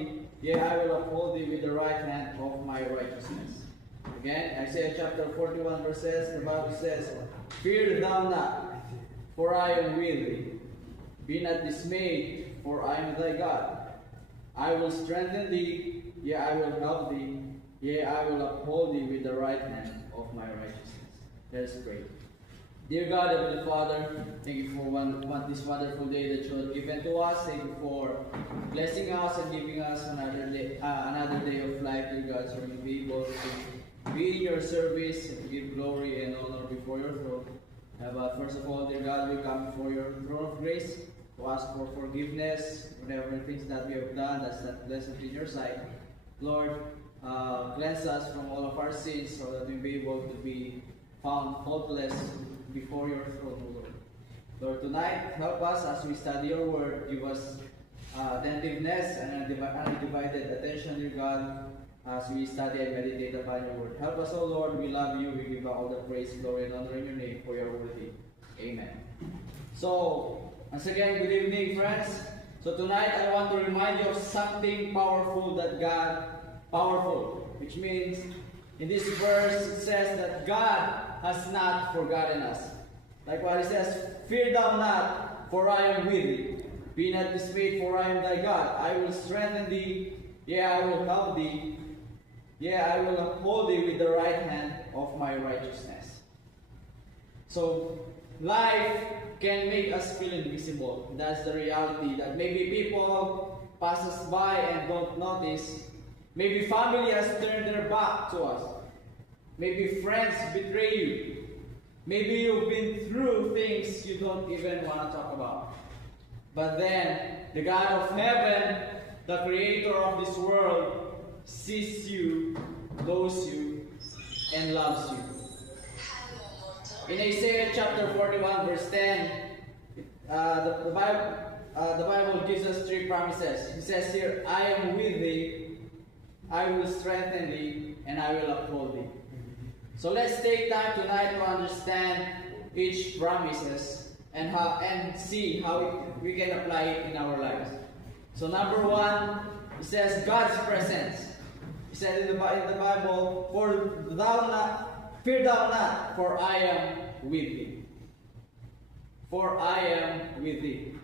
thee, yea, I will uphold thee with the right hand of my righteousness. Again, Isaiah chapter 41 verses, the Bible says, Fear thou not, for I am with thee. Be not dismayed, for I am thy God. I will strengthen thee, yea, I will help thee, yea, I will uphold thee with the right hand of my righteousness. Let us pray. Dear God, Heavenly Father, thank you for this wonderful day that you have given to us. Thank you for blessing us and giving us another day of life, dear God, so we may be able to be in your service and give glory and honor before your throne. First of all, dear God, we come before your throne of grace to ask for forgiveness, whatever things that we have done that's not pleasant in your sight. Lord, cleanse us from all of our sins so that we may be able to be found faultless before your throne, O Lord. Lord, tonight, help us as we study your word. Give us attentiveness and undivided attention, dear God, as we study and meditate upon your word. Help us, O Lord. We love you. We give all the praise, glory, and honor in your name, for your worthy. Amen. So, once again, good evening, friends. So tonight, I want to remind you of something powerful that God, powerful, which means in this verse, it says that God has not forgotten us. Like what it says, Fear thou not, for I am with thee. Be not dismayed, for I am thy God. I will strengthen thee, yea, I will help thee, yea, I will uphold thee with the right hand of my righteousness. So, life can make us feel invisible. That's the reality, that maybe people pass us by and don't notice. Maybe family has turned their back to us. Maybe friends betray you. Maybe you've been through things you don't even want to talk about. But then, the God of heaven, the creator of this world, sees you, knows you, and loves you. In Isaiah chapter 41 verse 10, the Bible gives us three promises. It says here, I am with thee, I will strengthen thee, and I will uphold thee. So let's take time tonight to understand each promises and see how we can apply it in our lives. So number one, it says God's presence. It said in the Bible, fear thou not, for I am with thee. For I am with thee.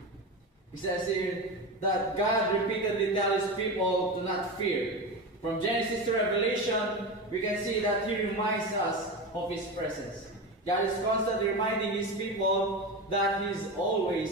It says here that God repeatedly tells his people to not fear. From Genesis to Revelation, we can see that he reminds us of his presence. God is constantly reminding his people that he is always